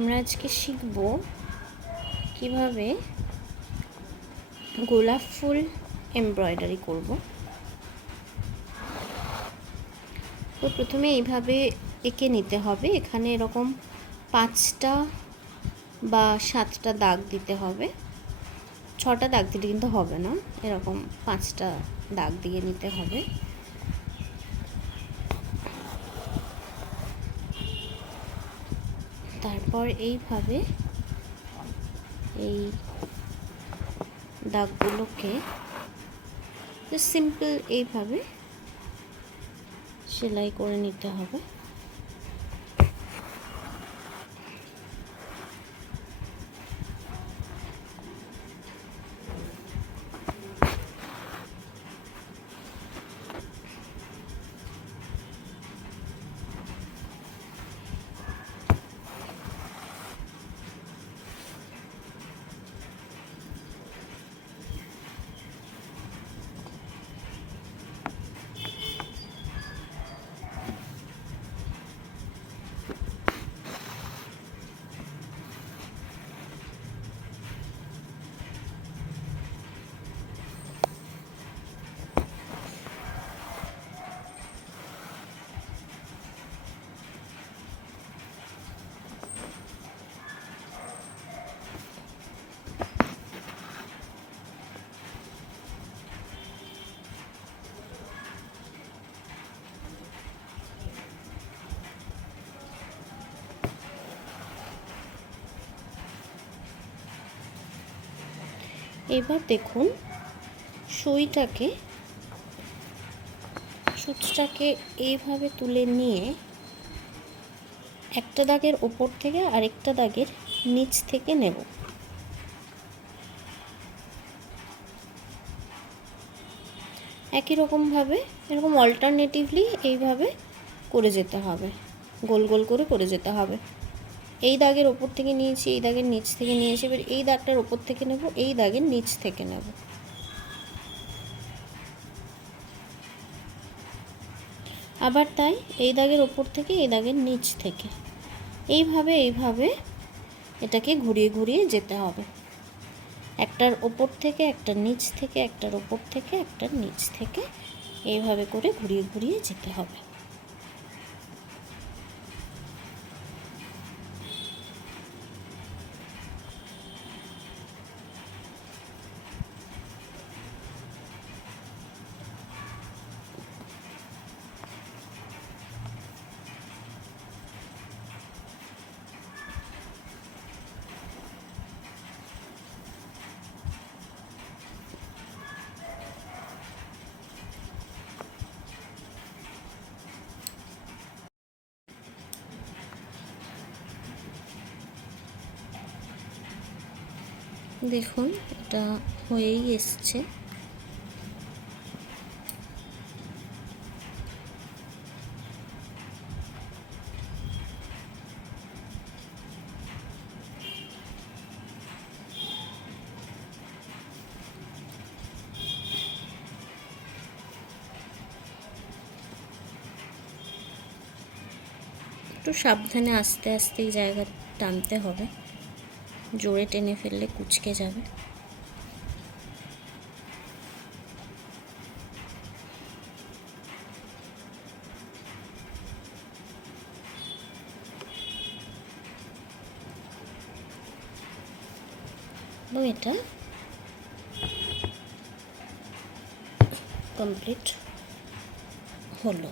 আমরা আজকে শিখব কিভাবে গোলাপ ফুল এমব্রয়ডারি করব। তো প্রথমে এইভাবে এঁকে নিতে হবে। এখানে এরকম 5টা বা 7টা দাগ দিতে হবে। 6টা দাগ দিলে কিন্তু হবে না, এরকম 5টা দাগ দিয়ে নিতে হবে। তারপর এইভাবে এই দাগগুলোকে সিম্পল এইভাবে সেলাই করে নিতে হবে। এবার দেখুন সুইটাকে সূচটাকে এইভাবে তুলে নিয়ে একটা দাগের ওপর থেকে আরেকটা দাগের নিচ থেকে নেব। একই রকমভাবে এরকম অল্টারনেটিভলি এইভাবে করে যেতে হবে, গোল গোল করে করে যেতে হবে। এই দাগের ওপর থেকে নিয়েছি, এই দাগের নিচ থেকে নিয়েছি, এবার এই দাগটার ওপর থেকে নেব, এই দাগের নিচ থেকে নেব। আবার তাই এই দাগের ওপর থেকে এই দাগের নিচ থেকে এইভাবে এটাকে ঘুরিয়ে ঘুরিয়ে যেতে হবে। একটার ওপর থেকে একটার নিচ থেকে, একটার ওপর থেকে একটার নিচ থেকে এইভাবে করে ঘুরিয়ে ঘুরিয়ে যেতে হবে। দেখুন এটা হয়েই এসছে। একটু সাবধানে আস্তে আস্তে এই জায়গা টানতে হবে, জোরে টেনে ফেললে কুঁচকে যাবে। এবং এটা কমপ্লিট হলো।